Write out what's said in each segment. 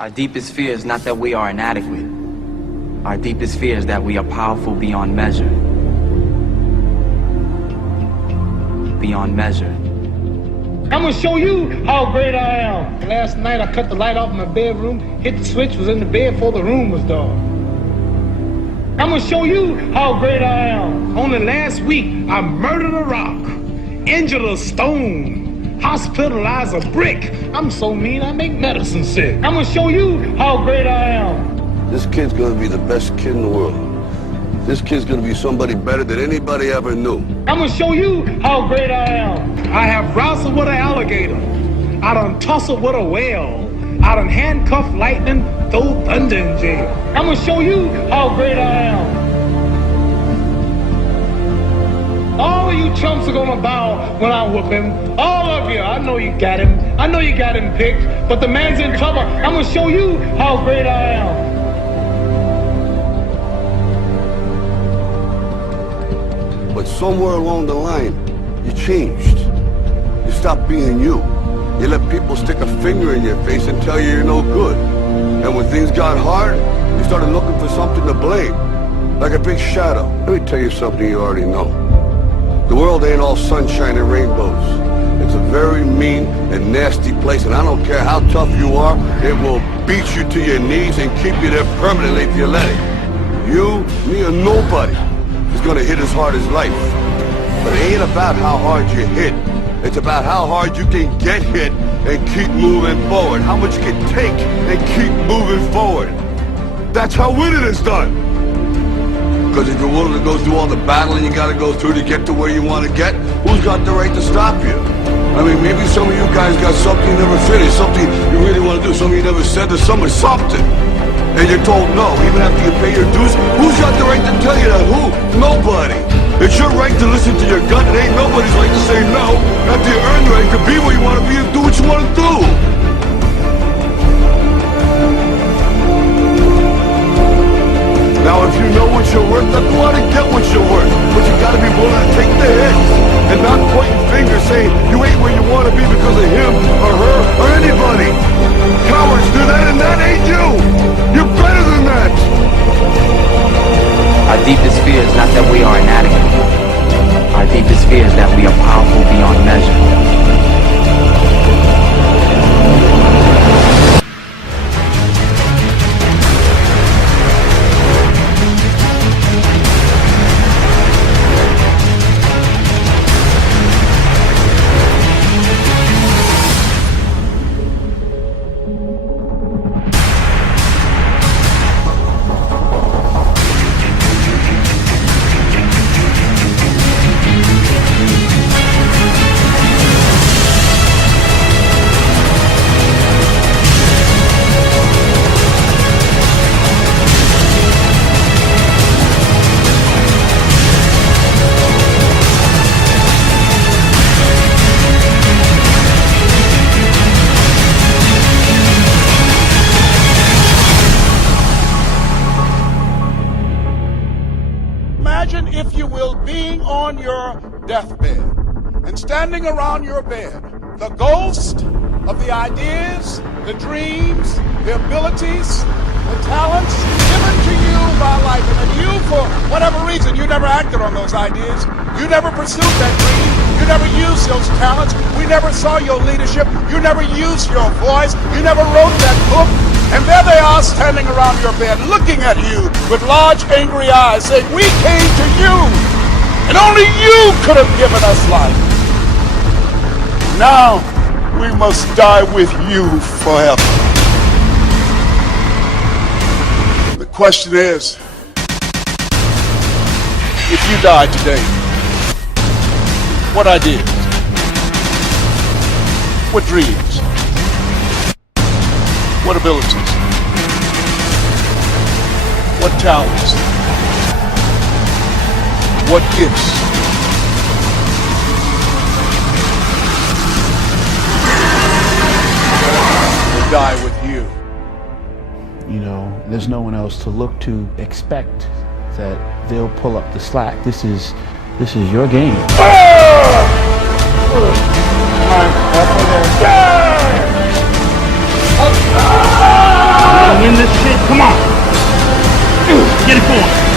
Our deepest fear is not that we are inadequate. Our deepest fear is that we are powerful beyond measure. Beyond measure. I'm gonna show you how great I am. Last night I cut the light off in my bedroom, hit the switch, was in the bed before the room was dark. I'm gonna show you how great I am. Only last week I murdered a rock, injured a stone, hospitalized a brick. I'm so mean I make medicine sick. I'm gonna show you how great I am. This kid's gonna be the best kid in the world. This kid's gonna be somebody better than anybody ever knew. I'm gonna show you how great I am. I have wrestled with an alligator. I done tussled with a whale. I done handcuffed lightning, throw thunder in jail. I'm gonna show you how great I am. All of you chumps are gonna bow when I whoop him. All of you. I know you got him. I know you got him picked, but the man's in trouble. I'm gonna show you how great I am. But somewhere along the line, you changed. You stopped being you. You let people stick a finger in your face and tell you you're no good. And when things got hard, you started looking for something to blame. Like a big shadow. Let me tell you something you already know. The world ain't all sunshine and rainbows. It's a very mean and nasty place, and I don't care how tough you are, it will beat you to your knees and keep you there permanently if you let it. You, me, or nobody is gonna hit as hard as life. But it ain't about how hard you hit. It's about how hard you can get hit and keep moving forward. How much you can take and keep moving forward. That's how winning is done. Because if you're willing to go through all the battling you gotta go through to get to where you want to get, who's got the right to stop you? I mean, maybe some of you guys got something you never finished, something you really want to do, something you never said to someone, something. And you're told no, even after you pay your dues. Who's got the right to tell you that? Who? Nobody. It's your right to listen to your gut. It ain't nobody's right to say no. After you earn the right to be where you want to be and do what you want to do. Now, if you know what you're worth, then go out and get what you're worth. But you gotta be willing to take the hits and not pointing fingers saying you ain't where you want to be because of him or her or anybody. Cowards do that, and that ain't you. You're better than that. Our deepest fear is not that we are inadequate. Our deepest fear is that we are powerful beyond measure. Imagine, if you will, being on your deathbed and standing around your bed, the ghost of the ideas, the dreams, the abilities, the talents given to you by life. And if you, for whatever reason, you never acted on those ideas, you never pursued that dream, you never used those talents, we never saw your leadership, you never used your voice, you never wrote that book, and there they are standing around your bed looking at you with large angry eyes saying, we came to you, and only you could have given us life. Now we must die with you forever. The question is, if you died today, what ideas? What dreams? What abilities? What talents? What gifts? Will die with you. You know, there's no one else to look to expect that they'll pull up the slack. This is your game. Come on, up there. Come on. Get it going.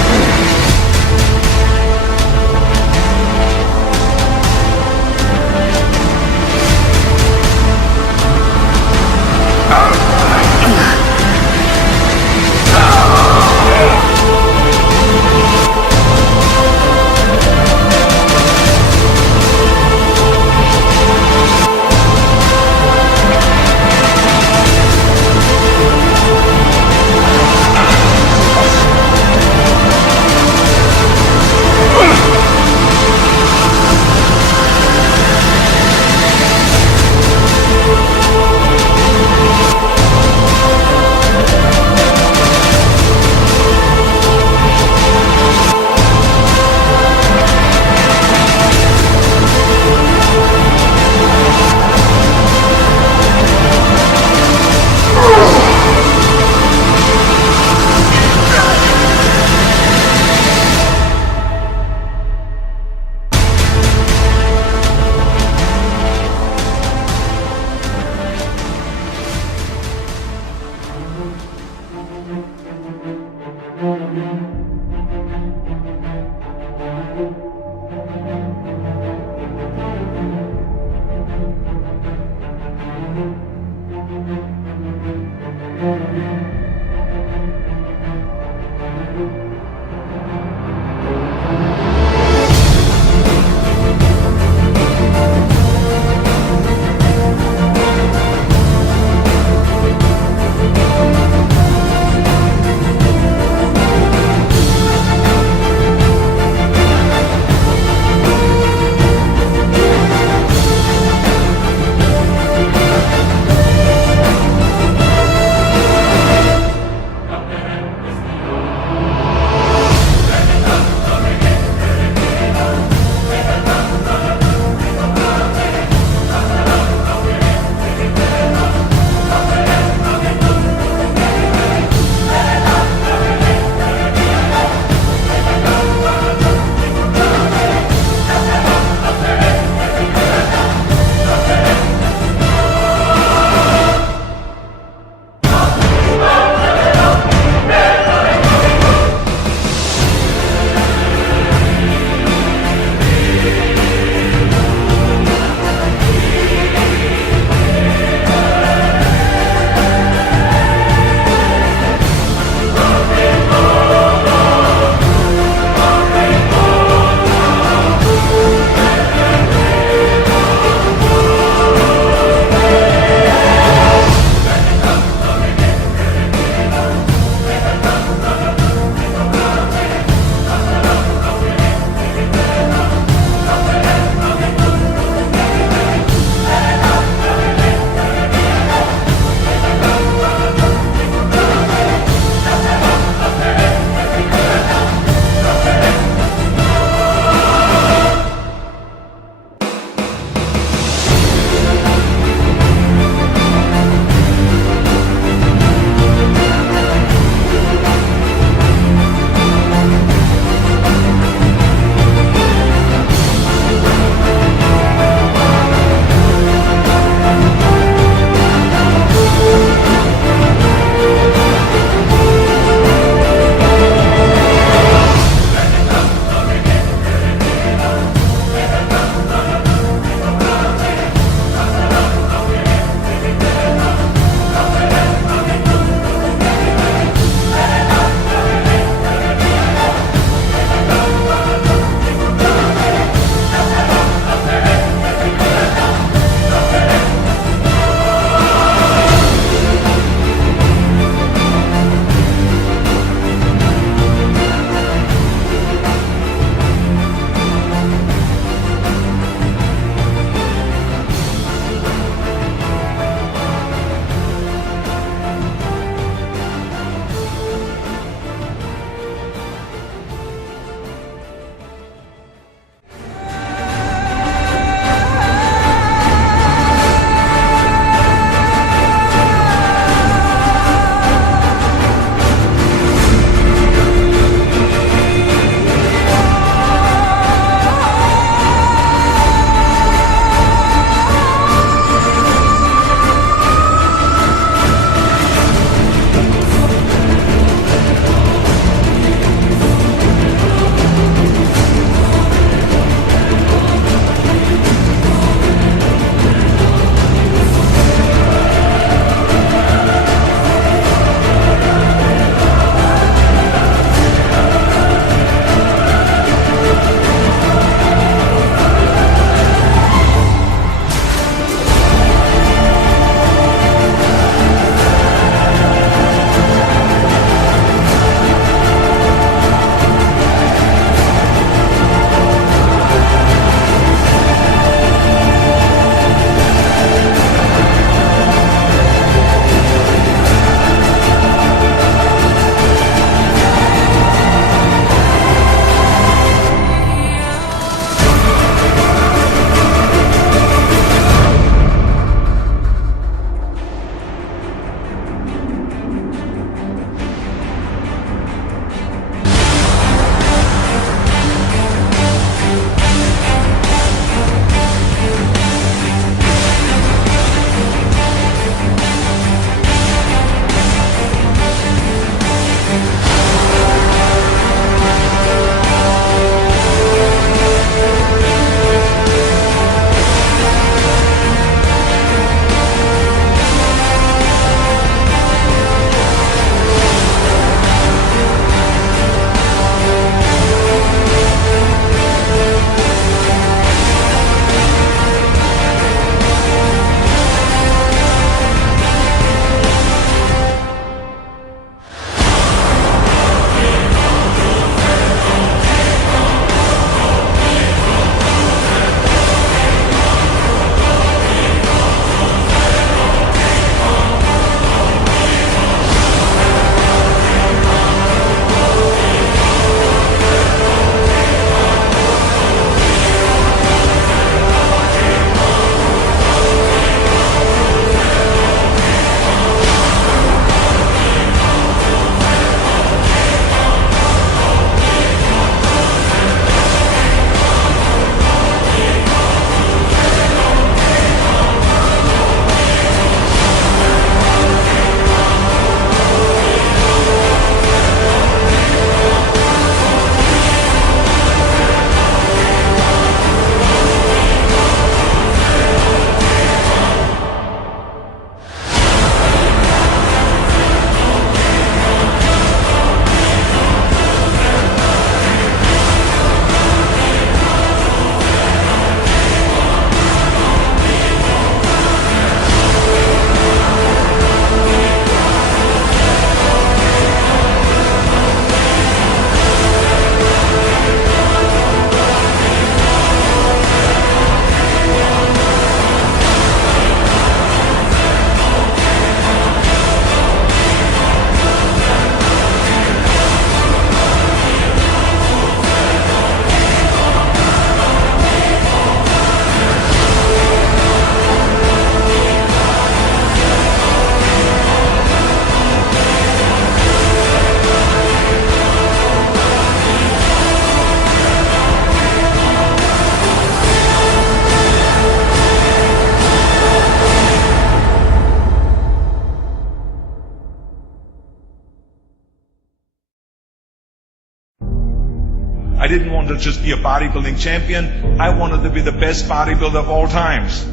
didn't want to just be a bodybuilding champion. I wanted to be the best bodybuilder of all times.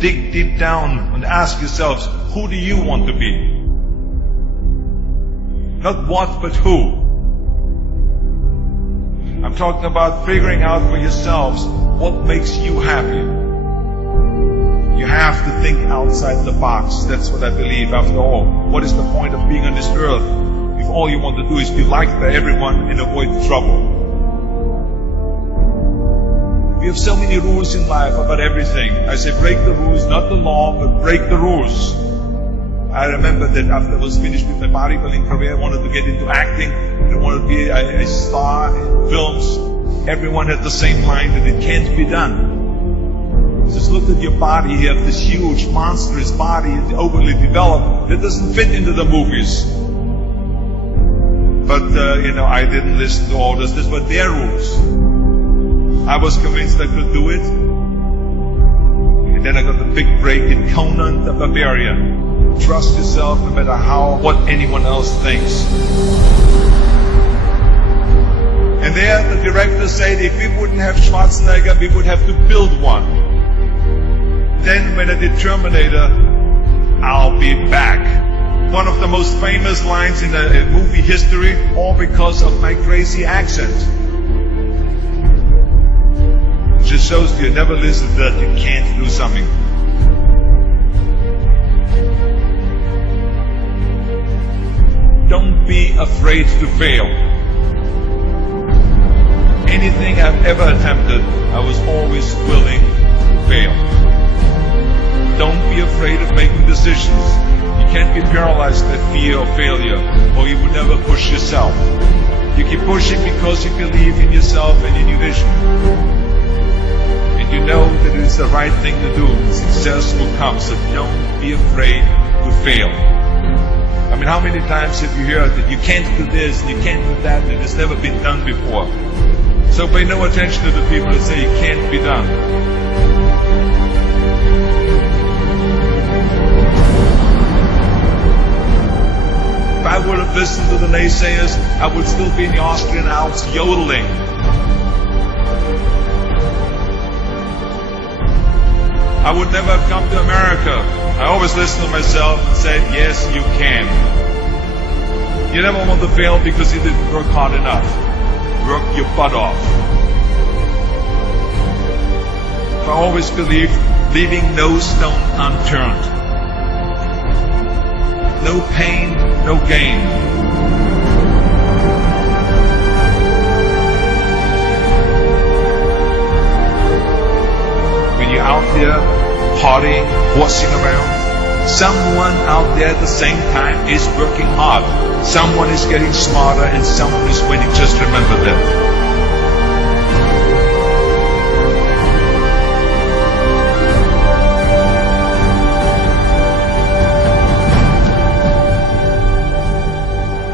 Dig deep down and ask yourselves, who do you want to be? Not what, but who. I'm talking about figuring out for yourselves what makes you happy. You have to think outside the box. That's what I believe. After all, what is the point of being on this earth if all you want to do is be liked by everyone and avoid trouble? We have so many rules in life about everything. I say break the rules, not the law, but break the rules. I remember that after I was finished with my bodybuilding career, I wanted to get into acting. I wanted to be a star in films. Everyone had the same line that it can't be done. Just look at your body. You have this huge, monstrous body, overly developed, that doesn't fit into the movies. But, I didn't listen to orders. These were their rules. I was convinced I could do it. And then I got the big break in Conan the Barbarian. Trust yourself no matter what anyone else thinks. And there the director said if we wouldn't have Schwarzenegger, we would have to build one. Then when I did Terminator, I'll be back. One of the most famous lines in movie history, all because of my crazy accent. It just shows you never listen to that you can't do something. Don't be afraid to fail. Anything I've ever attempted, I was always willing to fail. Don't be afraid of making decisions. You can't be paralyzed by fear or failure, or you will never push yourself. You keep pushing because you believe in yourself and in your vision. And you know that it's the right thing to do. Success will come, so don't be afraid to fail. I mean, how many times have you heard that you can't do this, and you can't do that, and it's never been done before? So pay no attention to the people that say it can't be done. If I would have listened to the naysayers, I would still be in the Austrian Alps yodeling. I would never have come to America. I always listened to myself and said, yes, you can. You never want to fail because you didn't work hard enough. Work your butt off. I always believed leaving no stone unturned. No pain, no gain. When you're out there partying, horsing around, someone out there at the same time is working hard. Someone is getting smarter and someone is winning. Just remember that.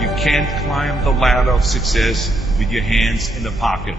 You can't climb the ladder of success with your hands in the pocket.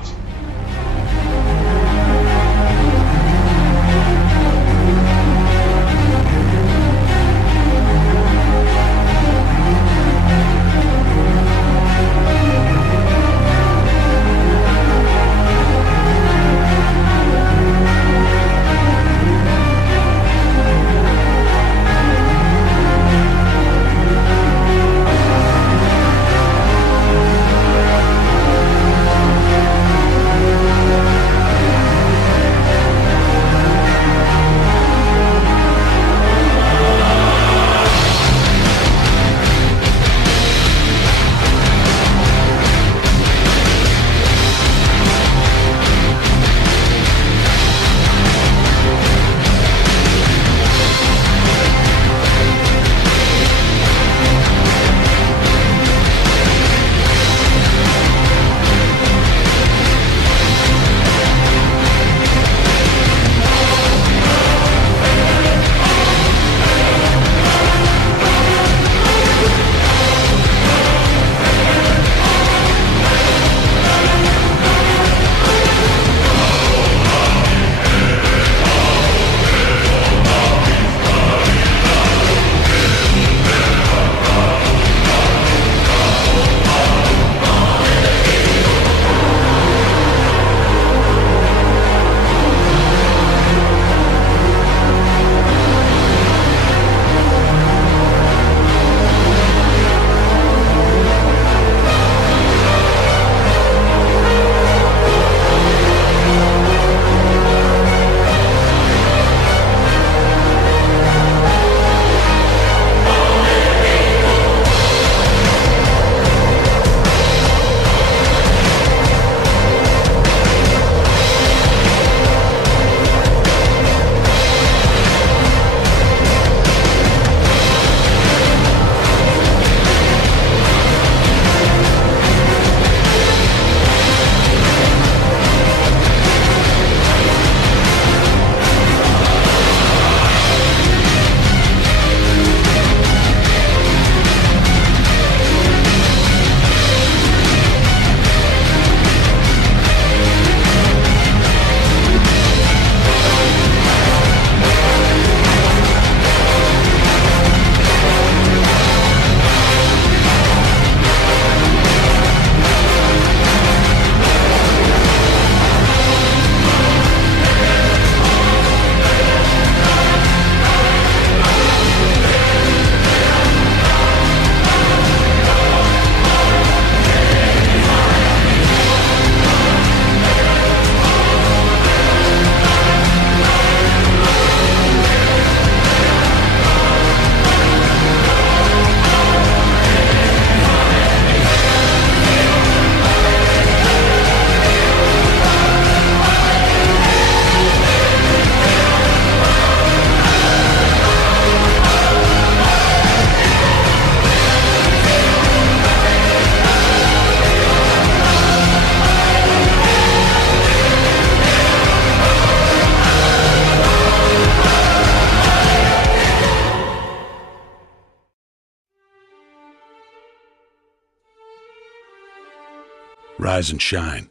Rise and shine.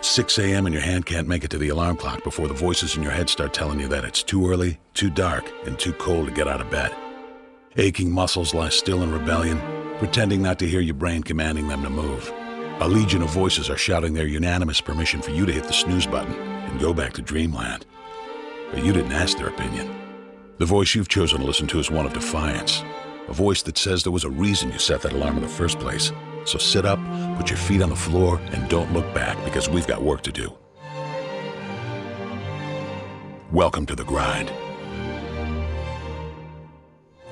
6 a.m. and your hand can't make it to the alarm clock before the voices in your head start telling you that it's too early, too dark, and too cold to get out of bed. Aching muscles lie still in rebellion, pretending not to hear your brain commanding them to move. A legion of voices are shouting their unanimous permission for you to hit the snooze button and go back to dreamland. But you didn't ask their opinion. The voice you've chosen to listen to is one of defiance. A voice that says there was a reason you set that alarm in the first place. So sit up, put your feet on the floor, and don't look back, because we've got work to do. Welcome to the grind.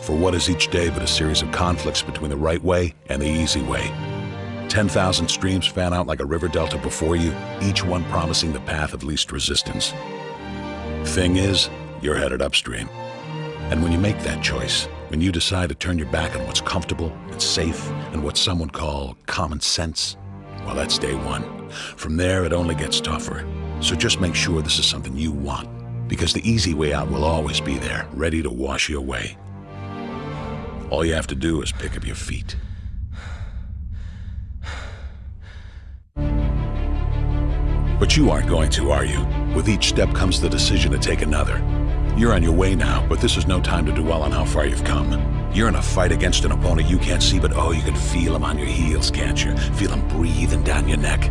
For what is each day but a series of conflicts between the right way and the easy way? 10,000 streams fan out like a river delta before you, each one promising the path of least resistance. Thing is, you're headed upstream. And when you make that choice, when you decide to turn your back on what's comfortable and safe and what some would call common sense, well, that's day one. From there, it only gets tougher. So just make sure this is something you want, because the easy way out will always be there, ready to wash you away. All you have to do is pick up your feet. But you aren't going to, are you? With each step comes the decision to take another. You're on your way now, but this is no time to dwell on how far you've come. You're in a fight against an opponent you can't see, but oh, you can feel him on your heels, can't you? Feel him breathing down your neck.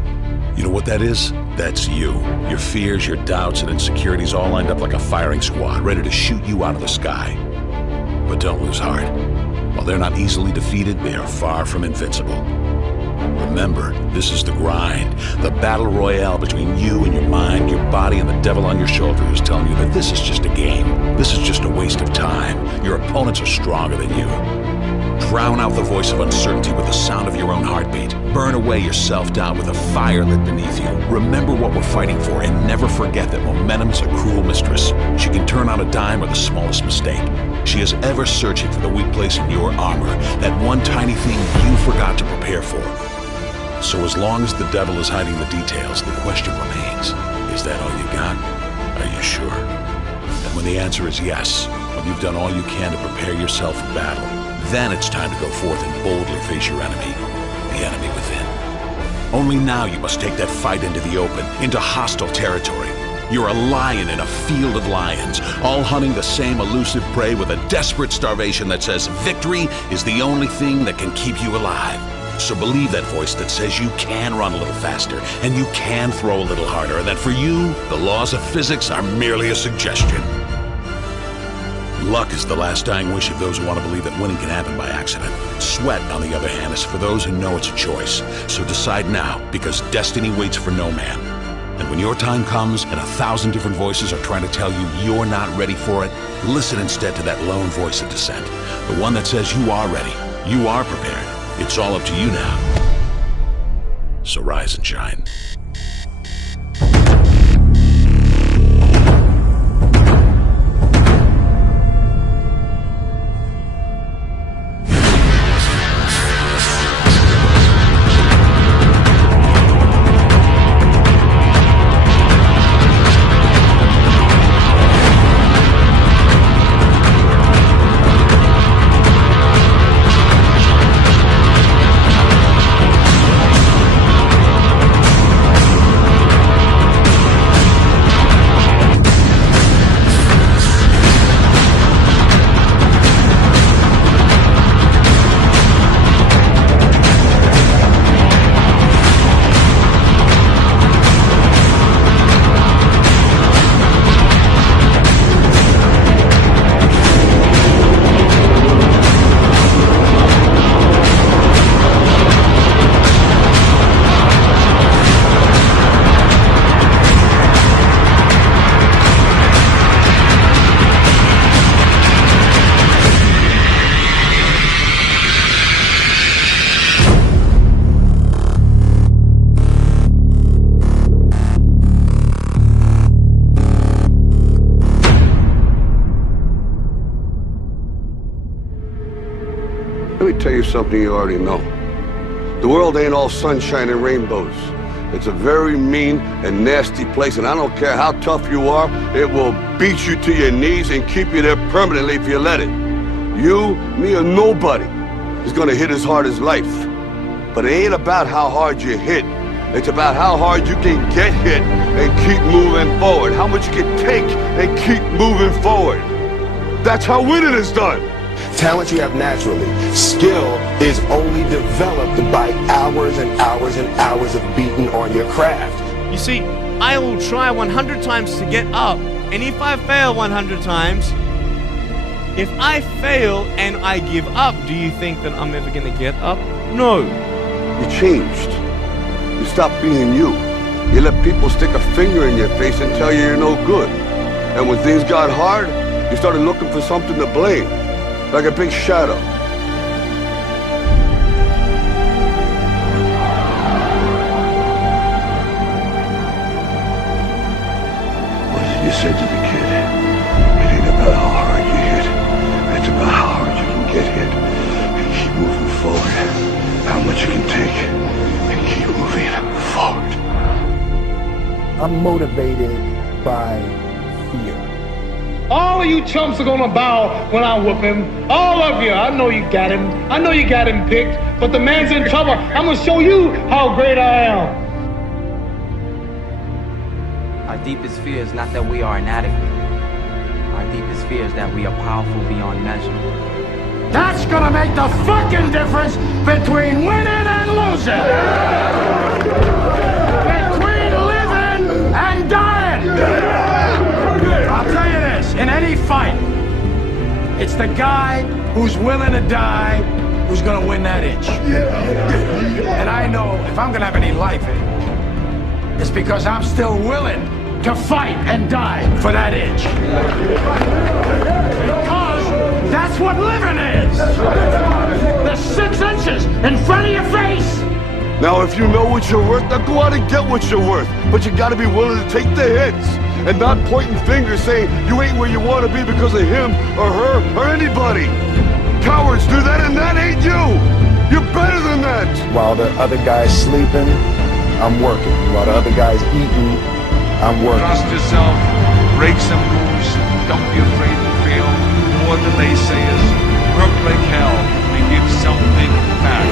You know what that is? That's you. Your fears, your doubts, and insecurities all lined up like a firing squad, ready to shoot you out of the sky. But don't lose heart. While they're not easily defeated, they are far from invincible. Remember, this is the grind, the battle royale between you and your mind, your body, and the devil on your shoulder who's telling you that this is just a game. This is just a waste of time. Your opponents are stronger than you. Drown out the voice of uncertainty with the sound of your own heartbeat. Burn away your self-doubt with a fire lit beneath you. Remember what we're fighting for, and never forget that momentum is a cruel mistress. She can turn on a dime with the smallest mistake. She is ever searching for the weak place in your armor, that one tiny thing you forgot to prepare for. So as long as the devil is hiding the details, the question remains, is that all you got? Are you sure? And when the answer is yes, when you've done all you can to prepare yourself for battle, then it's time to go forth and boldly face your enemy, the enemy within. Only now you must take that fight into the open, into hostile territory. You're a lion in a field of lions, all hunting the same elusive prey with a desperate starvation that says victory is the only thing that can keep you alive. So believe that voice that says you can run a little faster, and you can throw a little harder, and that for you, the laws of physics are merely a suggestion. Luck is the last dying wish of those who want to believe that winning can happen by accident. Sweat, on the other hand, is for those who know it's a choice. So decide now, because destiny waits for no man. And when your time comes and 1,000 different voices are trying to tell you you're not ready for it, listen instead to that lone voice of dissent. The one that says you are ready, you are prepared. It's all up to you now. So rise and shine. Let me tell you something you already know. The world ain't all sunshine and rainbows. It's a very mean and nasty place, and I don't care how tough you are, it will beat you to your knees and keep you there permanently if you let it. You, me, or nobody is gonna hit as hard as life. But it ain't about how hard you hit. It's about how hard you can get hit and keep moving forward. How much you can take and keep moving forward. That's how winning is done. Talent you have naturally. Skill is only developed by hours and hours and hours of beating on your craft. You see, I will try 100 times to get up, and if I fail 100 times, if I fail and I give up, do you think that I'm ever going to get up? No. You changed. You stopped being you. You let people stick a finger in your face and tell you you're no good. And when things got hard, you started looking for something to blame, like a big shadow. What is it you said to the kid? It ain't about how hard you hit. It's about how hard you can get hit and keep moving forward. How much you can take and keep moving forward. I'm motivated by fear. All of you chumps are gonna bow when I whoop him. All of you. I know you got him. I know you got him picked. But the man's in trouble. I'm gonna show you how great I am. Our deepest fear is not that we are inadequate. Our deepest fear is that we are powerful beyond measure. That's gonna make the fucking difference between winning and losing. Between living and dying. I'll tell you this, in any fight, it's the guy who's willing to die who's gonna win that itch. And I know if I'm gonna have any life in it, it's because I'm still willing to fight and die for that itch. Because that's what living is. The 6 inches in front of your face. Now, if you know what you're worth, now go out and get what you're worth. But you gotta be willing to take the hits and not pointing fingers saying you ain't where you want to be because of him or her or anybody. Cowards do that, and that ain't you. You're better than that. While the other guy's sleeping, I'm working. While the other guy's eating, I'm working. Trust yourself, break some rules, don't be afraid to fail, more than naysayers, work like hell, and give something back.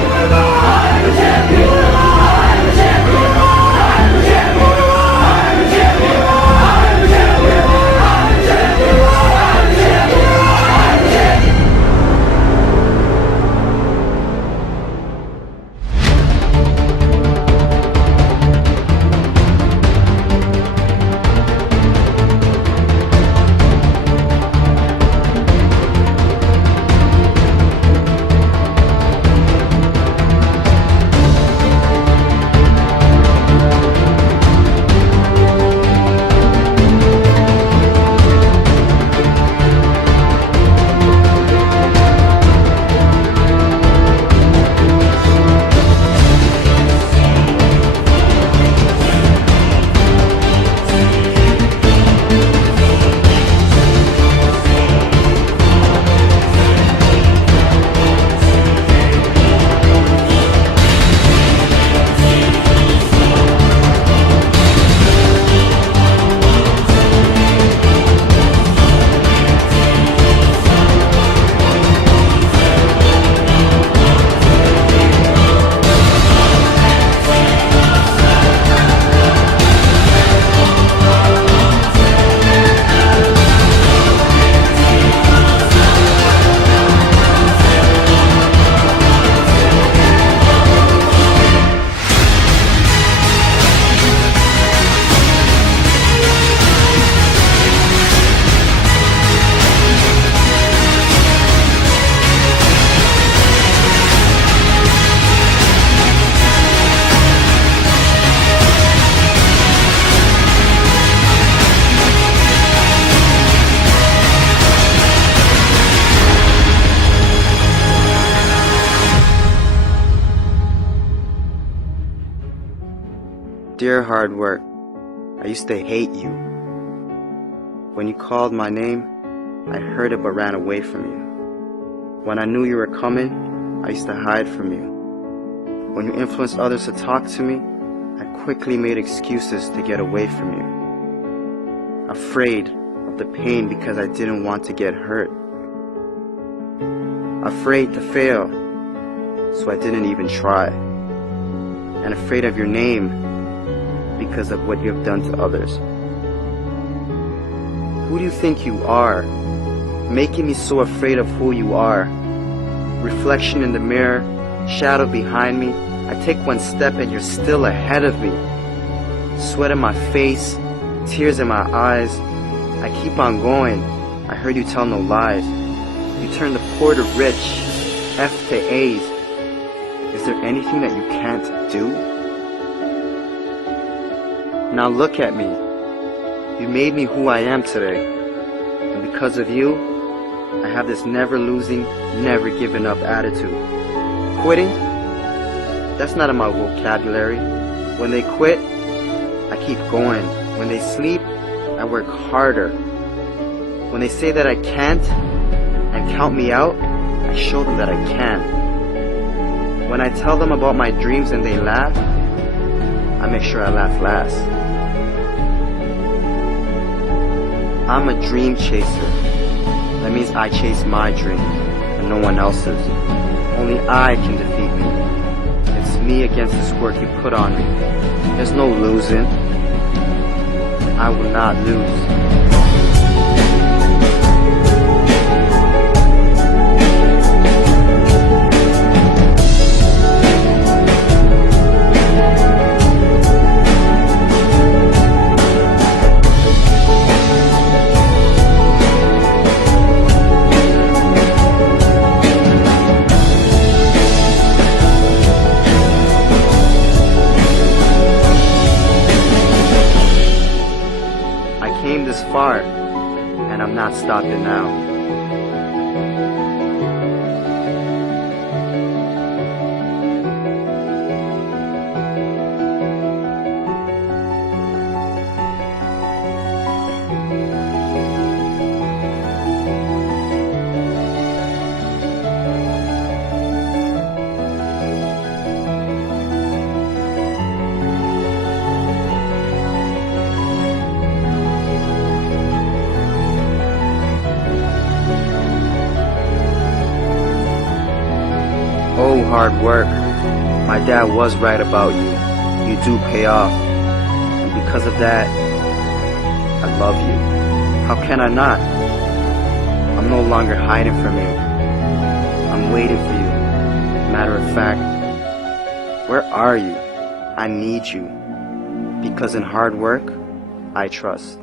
Dear hard work, I used to hate you. When you called my name, I heard it but ran away from you. When I knew you were coming, I used to hide from you. When you influenced others to talk to me, I quickly made excuses to get away from you. Afraid of the pain because I didn't want to get hurt. Afraid to fail, so I didn't even try. and afraid of your name because of what you have done to others. Who do you think you are, making me so afraid of who you are? Reflection in the mirror, shadow behind me. I take one step and you're still ahead of me. Sweat in my face, tears in my eyes. I keep on going. I heard you tell no lies. You turn the poor to rich, F to A's. Is there anything that you can't do? Now look at me. You made me who I am today. And because of you, I have this never losing, never giving up attitude. Quitting? That's not in my vocabulary. When they quit, I keep going. When they sleep, I work harder. When they say that I can't and count me out, I show them that I can. When I tell them about my dreams and they laugh, I make sure I laugh last. I'm a dream chaser. That means I chase my dream and no one else's. Only I can defeat me. It's me against the squirt you put on me. There's no losing. I will not lose. Far, and I'm not stopping now. Oh, hard work. My dad was right about you. You do pay off. And because of that, I love you. How can I not? I'm no longer hiding from you. I'm waiting for you. Matter of fact, where are you? I need you. Because in hard work, I trust.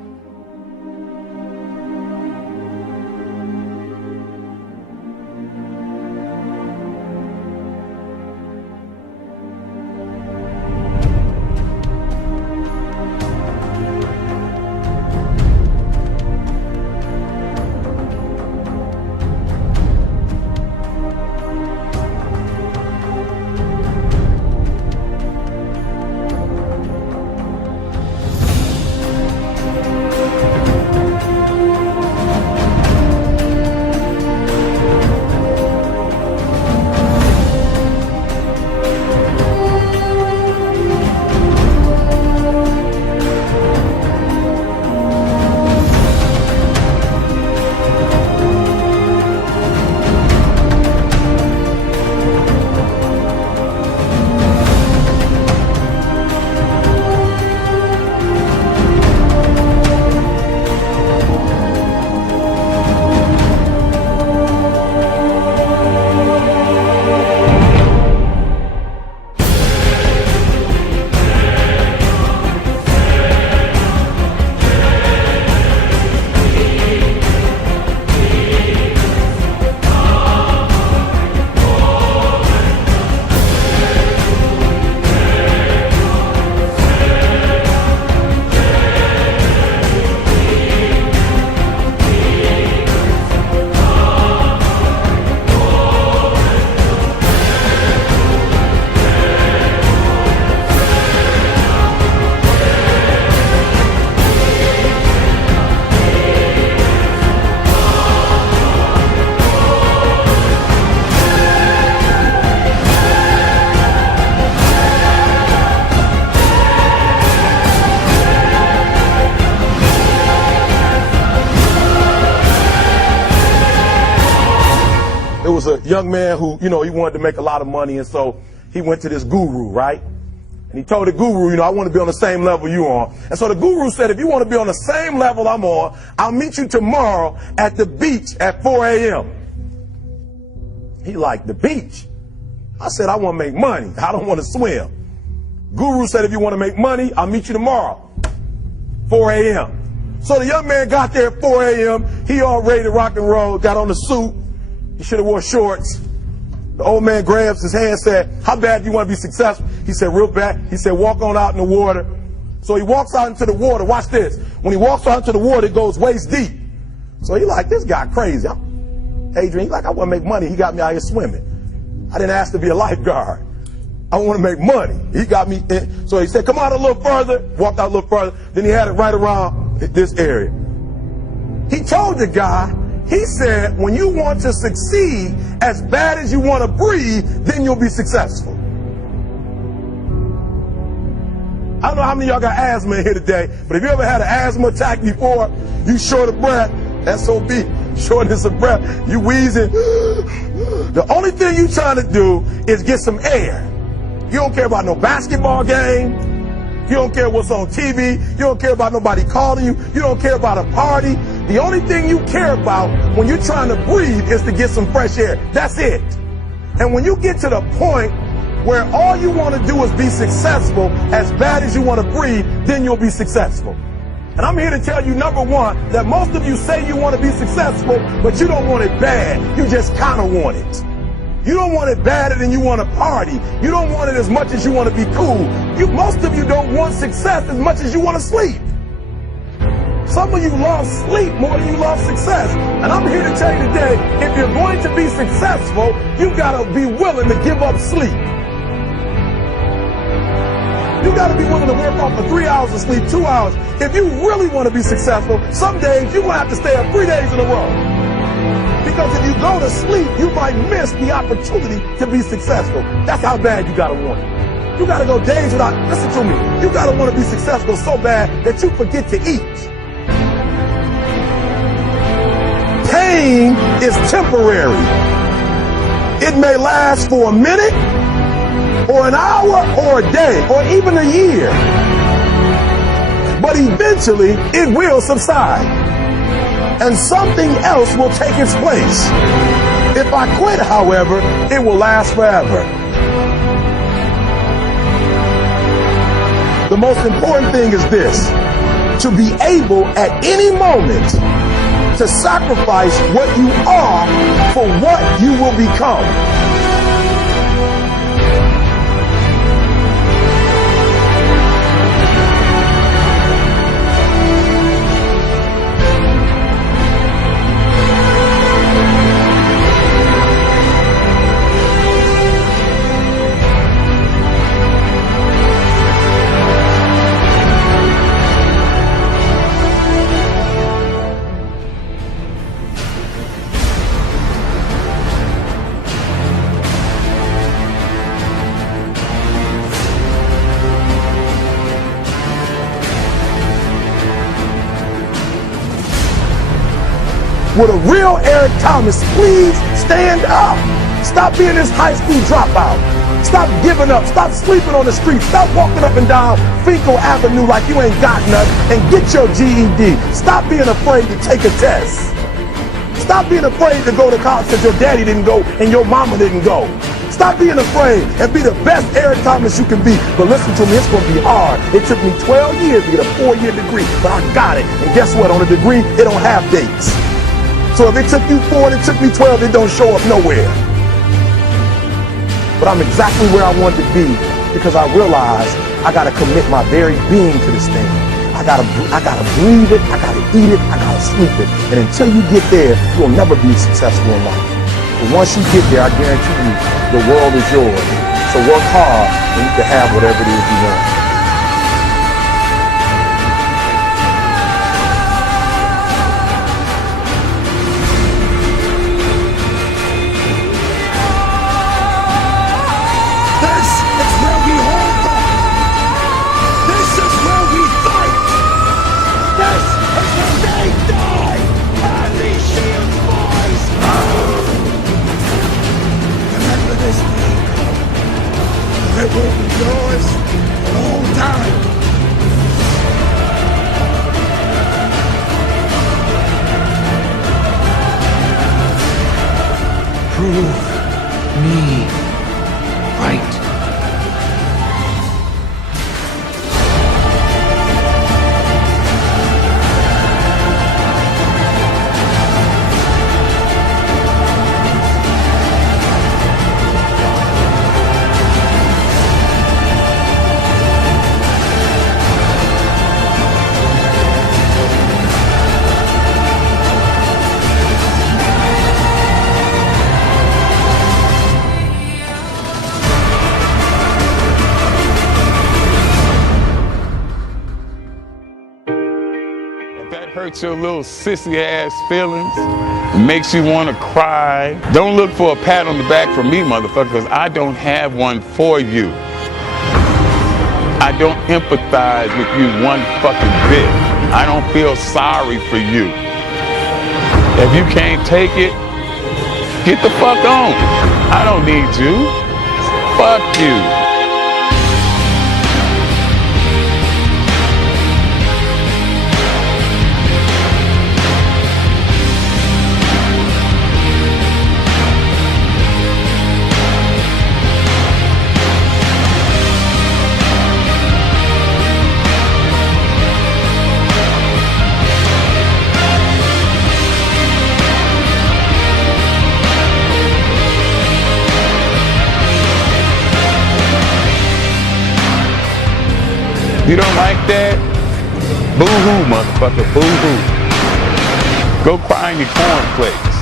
was a young man who, he wanted to make a lot of money, and so he went to this guru, right? And he told the guru, you know, I want to be on the same level you on. And so the guru said, if you want to be on the same level I'm on, I'll meet you tomorrow at the beach at 4 a.m. He like, the beach? I said, I want to make money. I don't want to swim. Guru said, if you want to make money, I'll meet you tomorrow, 4 a.m. So the young man got there at 4 a.m. He all ready to rock and roll, got on the suit. He should have wore shorts. The old man grabs his hand, said, how bad do you want to be successful? He said, real bad. He said, walk on out in the water. So he walks out into the water. Watch this. When he walks out into the water, it goes waist deep. So he like, this guy crazy. Adrian, he like, I want to make money. He got me out here swimming. I didn't ask to be a lifeguard. I want to make money. He got me in. So he said, come out a little further. Walked out a little further. Then he had it right around this area. He told the guy, he said, when you want to succeed as bad as you want to breathe, then you'll be successful. I don't know how many of y'all got asthma in here today, but if you ever had an asthma attack before, you short of breath, SOB, shortness of breath, you wheezing. The only thing you trying to do is get some air. You don't care about no basketball game. You don't care what's on TV. You don't care about nobody calling you. You don't care about a party. The only thing you care about when you're trying to breathe is to get some fresh air. That's it. And when you get to the point where all you want to do is be successful as bad as you want to breathe, then you'll be successful. And I'm here to tell you, number one, that most of you say you want to be successful, but you don't want it bad. You just kind of want it. You don't want it badder than you want to party. You don't want it as much as you want to be cool. Most of you don't want success as much as you want to sleep. Some of you love sleep more than you love success. And I'm here to tell you today, if you're going to be successful, you got to be willing to give up sleep. You got to be willing to work off for 3 hours of sleep, 2 hours. If you really want to be successful, some days you're going to have to stay up 3 days in a row. Because if you go to sleep, you might miss the opportunity to be successful. That's how bad you got to want it. You got to go days without, listen to me, you got to want to be successful so bad that you forget to eat. Pain is temporary. It may last for a minute, or an hour, or a day, or even a year. But eventually, it will subside. And something else will take its place. If I quit, however, it will last forever. The most important thing is this: to be able at any moment to sacrifice what you are for what you will become. With a real Eric Thomas, please stand up. Stop being this high school dropout. Stop giving up. Stop sleeping on the street. Stop walking up and down Finkel Avenue like you ain't got nothing, and get your GED. Stop being afraid to take a test. Stop being afraid to go to college because your daddy didn't go and your mama didn't go. Stop being afraid and be the best Eric Thomas you can be. But listen to me, it's going to be hard. It took me 12 years to get a 4-year degree, but I got it. And guess what? On a degree, it don't have dates. So if it took you 4 and it took me 12, it don't show up nowhere. But I'm exactly where I wanted to be because I realized I got to commit my very being to this thing. I gotta breathe it, I gotta eat it, I gotta sleep it. And until you get there, you'll never be successful in life. But once you get there, I guarantee you, the world is yours. So work hard and you can have whatever it is you want. It won't be yours. Prove me right. Hurts your little sissy ass feelings, makes you want to cry. Don't look for a pat on the back from me, motherfucker, because I don't have one for you. I don't empathize with you one fucking bit. I don't feel sorry for you. If you can't take it, get the fuck on. I don't need you. Fuck you. You don't like that? Boo-hoo, motherfucker, boo-hoo. Go cry in your cornflakes.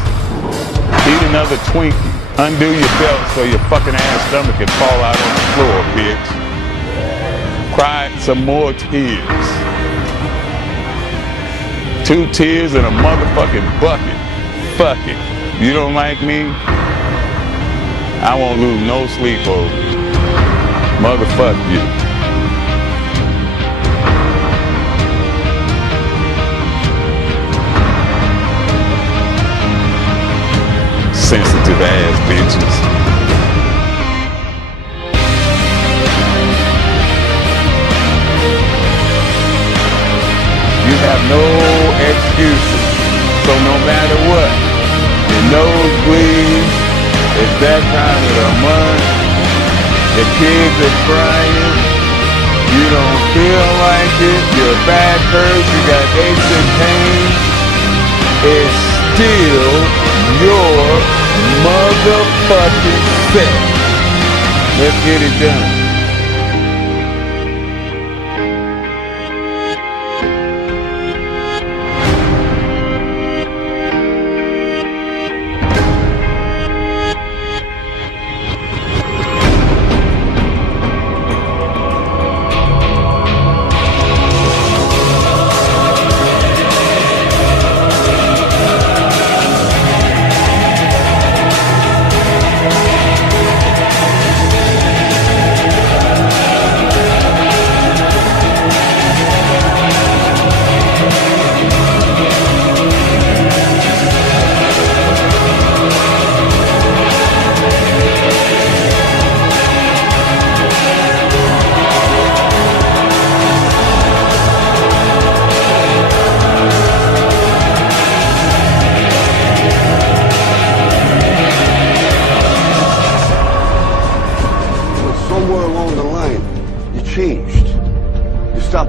Eat another Twinkie. Undo your belt so your fucking ass stomach can fall out on the floor, bitch. Cry some more tears. 2 tears in a motherfucking bucket. Fuck it. You don't like me? I won't lose no sleep over you. Motherfuck you. Sensitive ass bitches. You have no excuses. So no matter what, your nose bleeds, it's that time of the month, the kids are crying, you don't feel like it, your back hurts, you got aches and pains, it's still your motherfucking set. Let's get it done.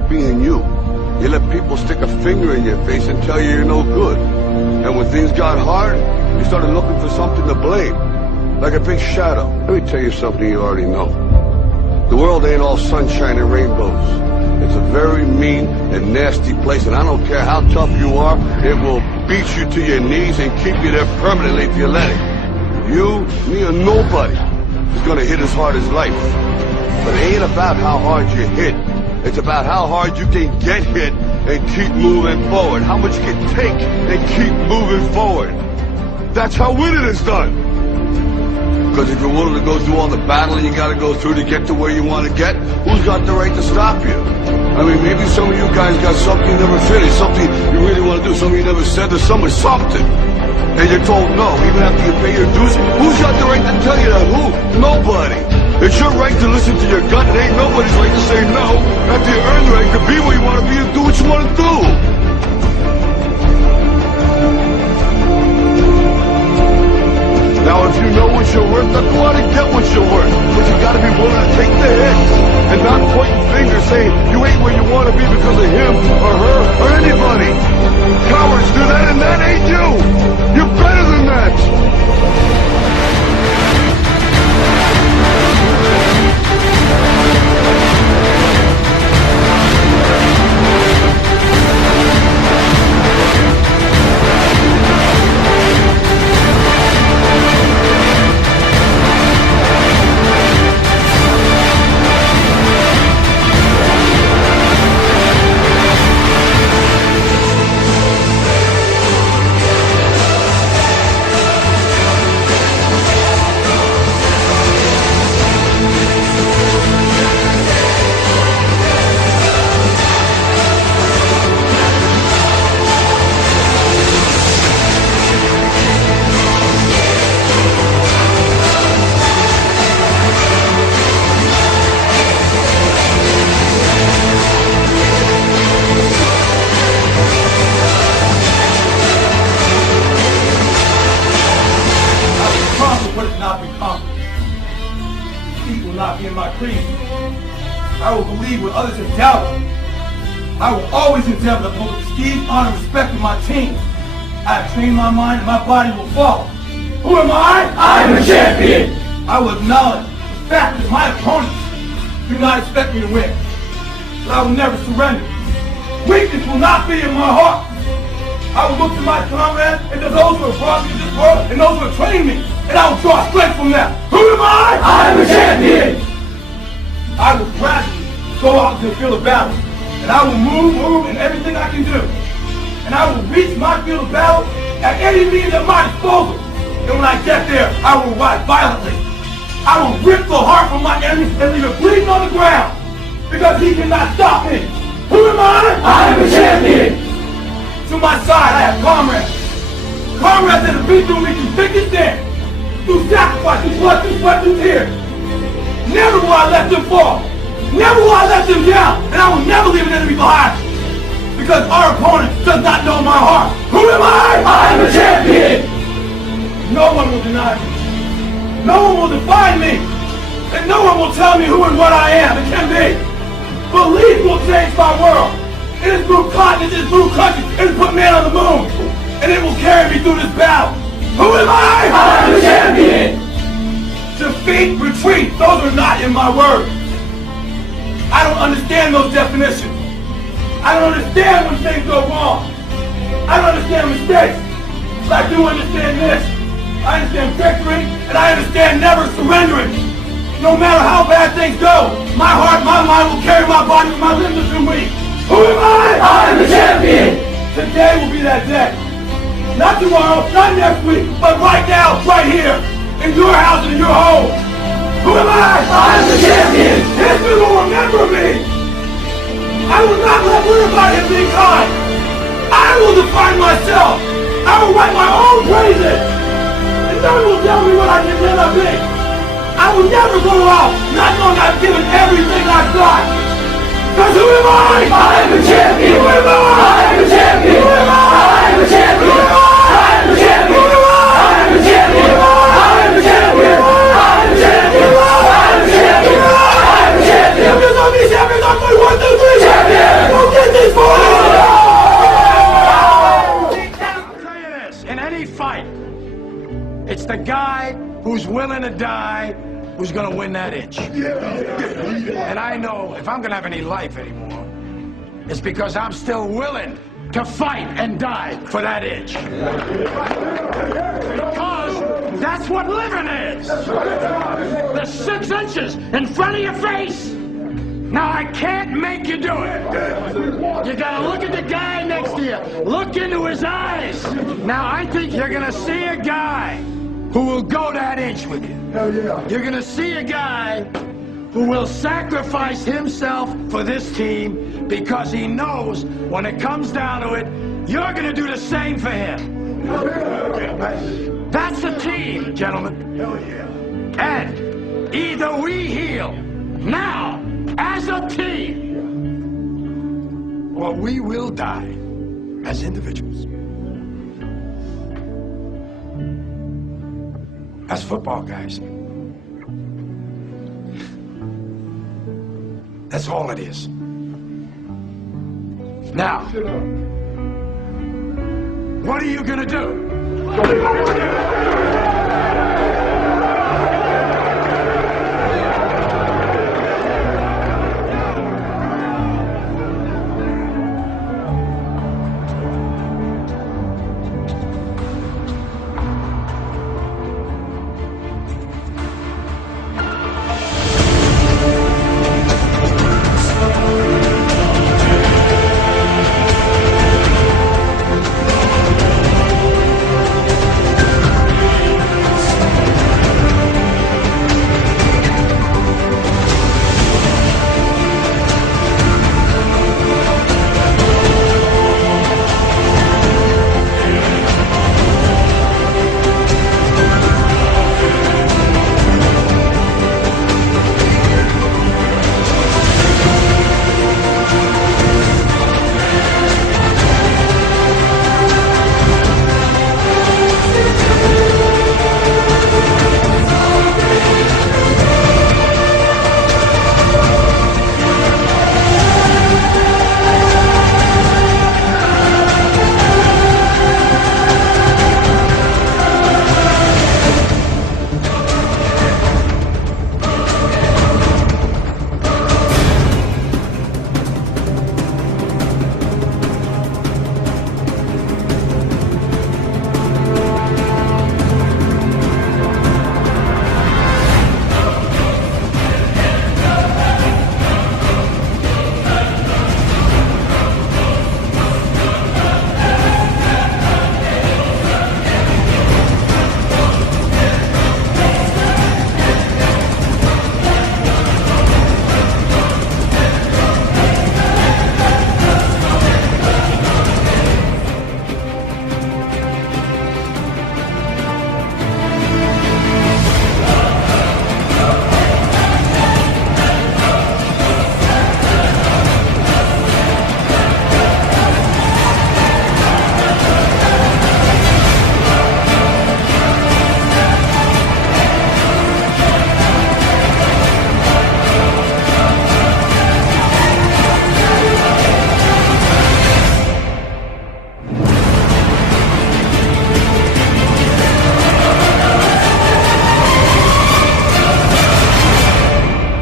Being you. You let people stick a finger in your face and tell you you're no good. And when things got hard, you started looking for something to blame. Like a big shadow. Let me tell you something you already know. The world ain't all sunshine and rainbows. It's a very mean and nasty place, and I don't care how tough you are, it will beat you to your knees and keep you there permanently if you let it. You, me, or nobody is gonna hit as hard as life. But it ain't about how hard you hit. It's about how hard you can get hit and keep moving forward. How much you can take and keep moving forward. That's how winning is done. Because if you're willing to go through all the battling you gotta go through to get to where you want to get, who's got the right to stop you? I mean, maybe some of you guys got something you never finished, something you really want to do, something you never said to someone, something. And you're told no, even after you pay your dues. Who's got the right to tell you that? Who? Nobody. It's your right to listen to your gut. It ain't nobody's right to say no. After you earn the right to be where you want to be and do what you want to do. Now, if you you're worth, now go out and get what you're worth. But you gotta be willing to take the hits and not pointing fingers saying you ain't where you want to be because of him or her or anybody. Cowards do that and that ain't you. You're better than that. I will believe what others have doubted. I will always endeavor to uphold the prestige, honor, and respect of my team. I have trained my mind and my body will follow. Who am I? I am a champion! I will acknowledge the fact that my opponents do not expect me to win. But I will never surrender. Weakness will not be in my heart. I will look to my comrades and to those who have brought me to this world and those who have trained me, and I will draw strength from them. Who am I? I am a champion! I will gradually go out into the field of battle, and I will move in everything I can do. And I will reach my field of battle at any means at my disposal. And when I get there, I will ride violently. I will rip the heart from my enemy and leave it bleeding on the ground, because he cannot stop me. Who am I? I am a champion! To my side, I have comrades. Comrades that have been through me through thick and thin, through sacrifice, through blood, through sweat, through tears. Never will I let them fall. Never will I let them down. And I will never leave an enemy behind. Because our opponent does not know my heart. Who am I? I am a champion! No one will deny me. No one will define me. And no one will tell me who and what I am and can be. Belief will change my world. It has moved continents, it has moved countries, it has put man on the moon. And it will carry me through this battle. Who am I? I am a champion! Defeat, retreat, those are not in my words. I don't understand those definitions. I don't understand when things go wrong. I don't understand mistakes. But I do understand this. I understand victory, and I understand never surrendering. No matter how bad things go, my heart, my mind will carry my body when my limbs are too weak. Who am I? I am the champion! Today will be that day. Not tomorrow, not next week, but right now, right here. In your house and in your home. Who am I? I am the champion! History will remember me! I will not let everybody be kind! I will define myself! I will write my own praises! And no one will tell me what I can never be! I will never go out not knowing I've given everything I've got! Because who am I? I am the champion! Who am I? I am the champion! Who am I? I am the champion! Who am I? I am the champion! Who am I? I am the champion! It's the guy who's willing to die who's gonna win that itch. And I know if I'm gonna have any life anymore, it's because I'm still willing to fight and die for that itch. Because that's what living is. The 6 inches in front of your face. Now I can't make you do it. You gotta look at the guy next to you. Look into his eyes. Now I think you're gonna see a guy who will go that inch with you. You're gonna see a guy who will sacrifice himself for this team because he knows when it comes down to it, you're gonna do the same for him. That's the team, gentlemen. And either we heal now as a team, or we will die as individuals. That's football, guys. That's all it is. Now, what are you gonna do?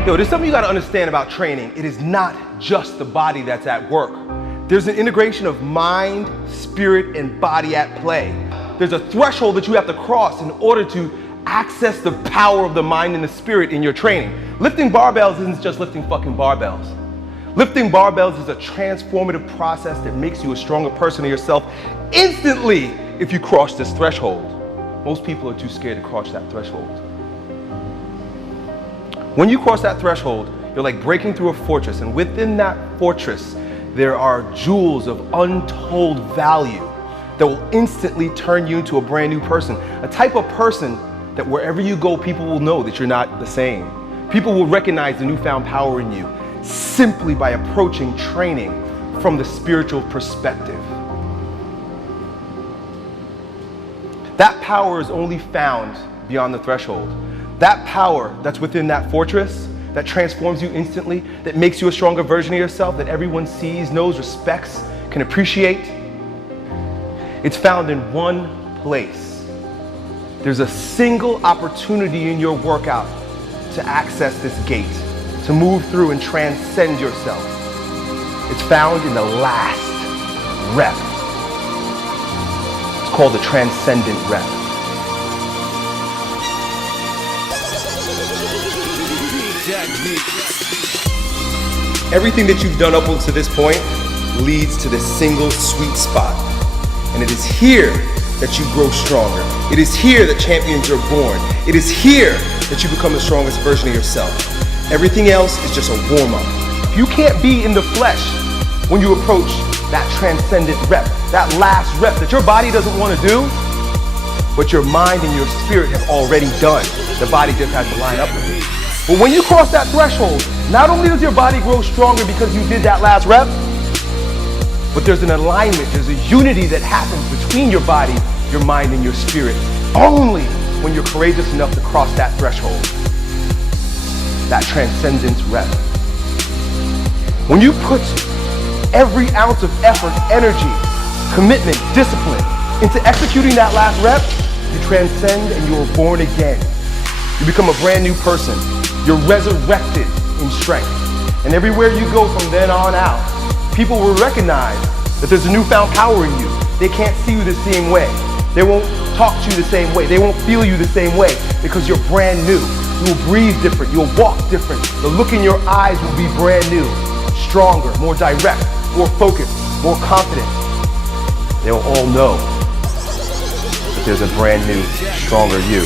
Yo, there's something you gotta understand about training. It is not just the body that's at work. There's an integration of mind, spirit, and body at play. There's a threshold that you have to cross in order to access the power of the mind and the spirit in your training. Lifting barbells isn't just lifting fucking barbells. Lifting barbells is a transformative process that makes you a stronger person of yourself instantly if you cross this threshold. Most people are too scared to cross that threshold. When you cross that threshold, you're like breaking through a fortress, and within that fortress, there are jewels of untold value that will instantly turn you into a brand new person. A type of person that wherever you go, people will know that you're not the same. People will recognize the newfound power in you simply by approaching training from the spiritual perspective. That power is only found beyond the threshold. That power that's within that fortress, that transforms you instantly, that makes you a stronger version of yourself, that everyone sees, knows, respects, can appreciate, it's found in one place. There's a single opportunity in your workout to access this gate, to move through and transcend yourself. It's found in the last rep. It's called the transcendent rep. Everything that you've done up until this point leads to this single sweet spot. And it is here that you grow stronger. It is here that champions are born. It is here that you become the strongest version of yourself. Everything else is just a warm-up. You can't be in the flesh when you approach that transcendent rep, that last rep that your body doesn't want to do, but your mind and your spirit have already done. The body just has to line up with it. But when you cross that threshold, not only does your body grow stronger because you did that last rep, but there's an alignment, there's a unity that happens between your body, your mind, and your spirit. Only when you're courageous enough to cross that threshold, that transcendence rep. When you put every ounce of effort, energy, commitment, discipline into executing that last rep, you transcend and you are born again. You become a brand new person. You're resurrected in strength. And everywhere you go from then on out, people will recognize that there's a newfound power in you. They can't see you the same way. They won't talk to you the same way. They won't feel you the same way because you're brand new. You will breathe different. You'll walk different. The look in your eyes will be brand new, stronger, more direct, more focused, more confident. They'll all know that there's a brand new, stronger you.